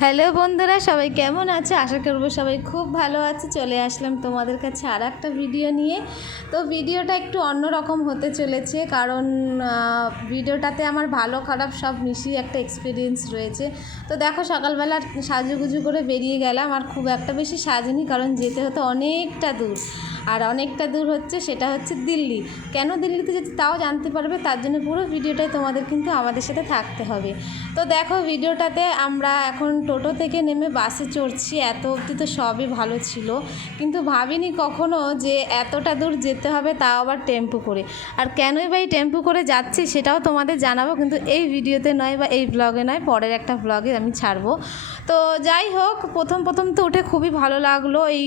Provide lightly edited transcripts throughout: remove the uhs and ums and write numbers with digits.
Hello বন্ধুরা, সবাই কেমন আছে? আশা করবো সবাই খুব ভালো আছে। চলে আসলাম তোমাদের কাছে আর একটা ভিডিও নিয়ে। তো ভিডিওটা একটু অন্যরকম হতে চলেছে, কারণ ভিডিওটাতে আমার ভালো খারাপ সব মিশিয়ে একটা এক্সপিরিয়েন্স রয়েছে। তো দেখো, সকালবেলা সাজুগুজু করে বেরিয়ে গেলাম, আর খুব একটা বেশি সাজিনি, কারণ যেতে হতো অনেকটা দূর। আর অনেকটা দূর হচ্ছে, সেটা হচ্ছে দিল্লি। কেন দিল্লিতে যেতে তাও জানতে পারবে, তার জন্য পুরো ভিডিওটাই তোমাদের কিন্তু আমাদের সাথে থাকতে হবে। তো দেখো, ভিডিওটাতে আমরা এখন টোটো থেকে নেমে বাসে চড়ছি। এত অবধি তো সবই ভালো ছিল, কিন্তু ভাবিনি কখনো যে এতটা দূর যেতে হবে, তাও আবার টেম্পো করে। আর কেনই বা এই টেম্পো করে যাচ্ছি সেটাও তোমাদের জানাবো, কিন্তু এই ভিডিওতে নয় বা এই ব্লগে নয়, পরের একটা ব্লগে আমি ছাড়বো। তো যাই হোক, প্রথম তো উঠে খুবই ভালো লাগলো এই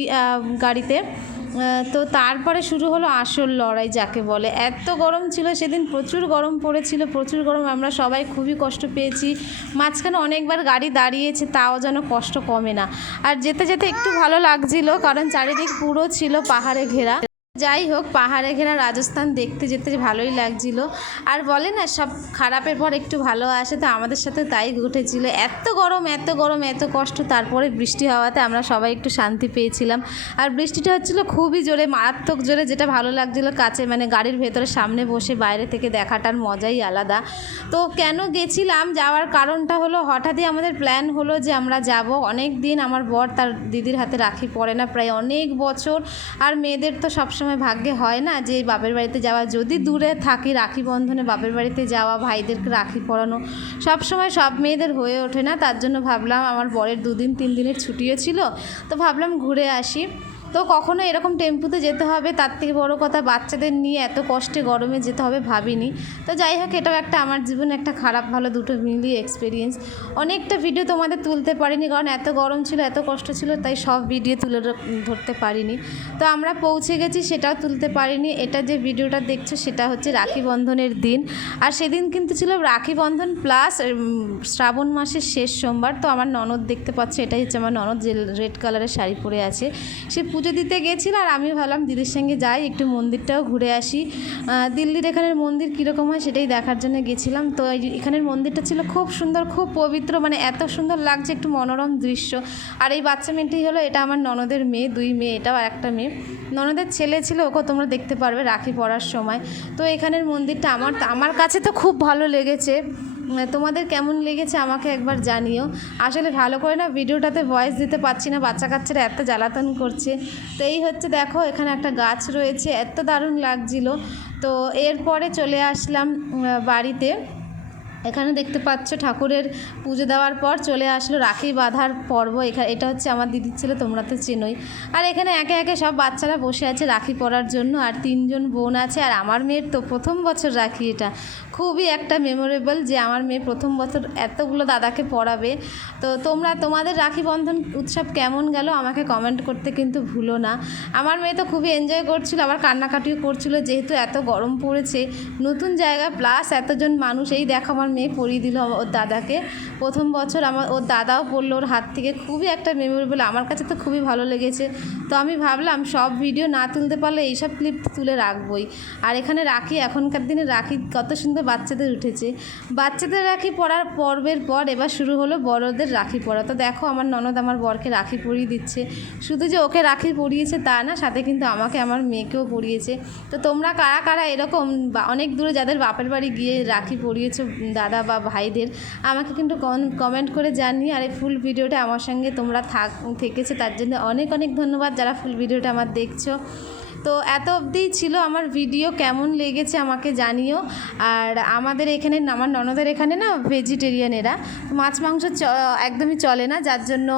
গাড়িতে। তো তারপরে শুরু হলো আসল লড়াই যাকে বলে। এত গরম ছিল সেদিন, প্রচুর গরম পড়েছিল, প্রচুর গরম। আমরা সবাই খুবই কষ্ট পেয়েছি। মাঝখানে অনেকবার গাড়ি দাঁড়িয়েছে, তাও যেন কষ্ট কমে না। আর যেতে যেতে একটু ভালো লাগছিল, কারণ চারিদিক পুরো ছিল পাহাড়ে ঘেরা। যাই হোক, পাহাড়ে ঘেরা রাজস্থান দেখতে যেতে ভালোই লাগছিল। আর বলে না, সব খারাপের পর একটু ভালো আসে, তো আমাদের সাথে তাই ঘটেছিল। এত গরম এত কষ্ট, তারপরে বৃষ্টি হওয়াতে আমরা সবাই একটু শান্তি পেয়েছিলাম। আর বৃষ্টিটা হচ্ছিল খুবই জোরে, মারাত্মক জোরে, যেটা ভালো লাগছিল কাছে, মানে গাড়ির ভেতরে সামনে বসে বাইরে থেকে দেখাটার মজাই আলাদা। তো কেন গেছিলাম, যাওয়ার কারণটা হলো, হঠাৎই আমাদের প্ল্যান হলো যে আমরা যাব। অনেক দিন আমার বর তার দিদির হাতে রাখি পরে না, প্রায় অনেক বছর। আর মেয়েদের তো সবসময় ভাগ্যে হয় না যে বাপের বাড়িতে যাওয়া, যদি দূরে থাকি রাখি বন্ধনে বাপের বাড়িতে যাওয়া, ভাইদেরকে রাখি পরানো, সবসময় সব মেয়েদের হয়ে ওঠে না। তার জন্য ভাবলাম, আমার বরের 2-3 দিনের ছুটিও ছিল, তো ভাবলাম ঘুরে আসি। তো কখনো এরকম টেম্পুতে যেতে হবে, তার থেকে বড় কথা বাচ্চাদের নিয়ে এত কষ্টে গরমে যেতে হবে ভাবিনি। তো যাই হোক, এটাও একটা আমার জীবনে একটা খারাপ ভালো দুটো মিলিয়ে এক্সপিরিয়েন্স। অনেকটা ভিডিও তোমাদের তুলতে পারিনি, কারণ এত গরম ছিল, এত কষ্ট ছিল, তাই সব ভিডিও তুলে ধরতে পারিনি। তো আমরা পৌঁছে গেছি, সেটাও তুলতে পারিনি। এটা যে ভিডিওটা দেখছো, সেটা হচ্ছে রাখি বন্ধনের দিন। আর সেদিন কিন্তু ছিল রাখি বন্ধন প্লাস শ্রাবণ মাসের শেষ সোমবার। তো আমার ননদ দেখতে পাচ্ছে, এটাই হচ্ছে আমার ননদ, যে রেড কালারের শাড়ি পরে আছে, সে পুজো দিতে গেছিল। আর আমি ভাবলাম দিদির সঙ্গে যাই, একটু মন্দিরটাও ঘুরে আসি। দিল্লির এখানের মন্দির কীরকম হয় সেটাই দেখার জন্য গেছিলাম। তো এখানের মন্দিরটা ছিল খুব সুন্দর, খুব পবিত্র, মানে এত সুন্দর লাগছে, একটু মনোরম দৃশ্য। আর এই বাচ্চা মেয়েটি হলো, এটা আমার ননদের মেয়ে, 2 মেয়ে, এটাও আর একটা মেয়ে। ননদের ছেলে ছিল, ওকে তোমরা দেখতে পারবে রাখি পরার সময়। তো এখানের মন্দিরটা আমার কাছে তো খুব ভালো লেগেছে। তোমাদের কেমন লেগেছে আমাকে একবার জানিও। আসলে ভালো করে না ভিডিওটাতে ভয়েস দিতে পারছি না, বাচ্চা কাচ্চারা এত জ্বালাতন করছে। তো এই হচ্ছে, দেখো এখানে একটা গাছ রয়েছে, এত দারুণ লাগছিল। তো এরপরে চলে আসলাম বাড়িতে। এখানে দেখতে পাচ্ছ ঠাকুরের পুজো দেওয়ার পর চলে আসলো রাখি বাঁধার পর্ব। এটা হচ্ছে আমার দিদির ছেলে, তোমরা তো চেনোই। আর এখানে একে একে সব বাচ্চারা বসে আছে রাখি পরার জন্য, আর 3 জন বোন আছে। আর আমার মেয়ের তো প্রথম বছর রাখি, এটা খুবই একটা মেমোরেবল, যে আমার মেয়ে প্রথম বছর এতগুলো দাদাকে পরাবে। তো তোমাদের রাখি বন্ধন উৎসব কেমন গেল আমাকে কমেন্ট করতে কিন্তু ভুলো না। আমার মেয়ে তো খুবই এনজয় করছিল, আবার কান্নাকাটিও করছিল, যেহেতু এত গরম পড়েছে, নতুন জায়গা প্লাস এতজন মানুষ। এই দেখো, আমার মেয়ে পরিয়ে দিল ওর দাদাকে প্রথম বছর, ওর দাদাও পড়লো ওর হাত থেকে। খুবই একটা মেমোরেবল, আমার কাছে তো খুবই ভালো লেগেছে। তো আমি ভাবলাম সব ভিডিও না তুলতে পারলে এইসব ক্লিপ তুলে রাখবই। আর এখানে রাখি, এখনকার দিনে রাখি কত সুন্দর বাচ্চাদের উঠেছে। বাচ্চাদের রাখি পরার পর্বের পর এবার শুরু হলো বড়দের রাখি পরা। তো দেখো, আমার ননদ আমার বরকে রাখি পরিয়ে দিচ্ছে। শুধু যে ওকে রাখি পরিয়েছে তা না, সাথে কিন্তু আমাকে, আমার মেয়েকেও পরিয়েছে। তো তোমরা কারা কারা এরকম অনেক দূরে যাদের বাপের বাড়ি গিয়ে রাখি পরিয়েছো দাদা বা ভাইদের, আমাকে কিন্তু কমেন্ট করে জানিয়ে। আর এই ফুল ভিডিওটা আমার সঙ্গে তোমরা থেকেছে, তার জন্য অনেক ধন্যবাদ, যারা ফুল ভিডিওটা আমার দেখছো। তো এত অবধিই ছিল আমার ভিডিও, কেমন লেগেছে আমাকে জানিও। আর আমাদের এখানে, আমার ননদের এখানে না ভেজিটেরিয়ান, এরা মাছ মাংস একদমই চলে না, যার জন্য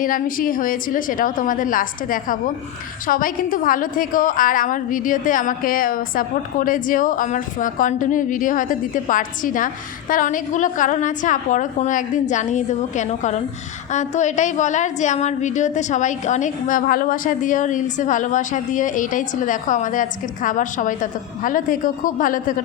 নিরামিষই হয়েছিল, সেটাও তোমাদের লাস্টে দেখাবো। সবাই কিন্তু ভালো থেকো, আর আমার ভিডিওতে আমাকে সাপোর্ট করে যেও। আমার কন্টিনিউ ভিডিও হয়তো দিতে পারছি না, তার অনেকগুলো কারণ আছে, পরে কোনো একদিন জানিয়ে দেবো কেন কারণ। তো এটাই বলার যে আমার ভিডিওতে সবাই অনেক ভালোবাসা দিও, রিলসে ভালোবাসা দিও। এইটাই ছিল, দেখো আমাদের আজকের খাবার। সবাই তত ভালো থেকো, খুব ভালো থেকো।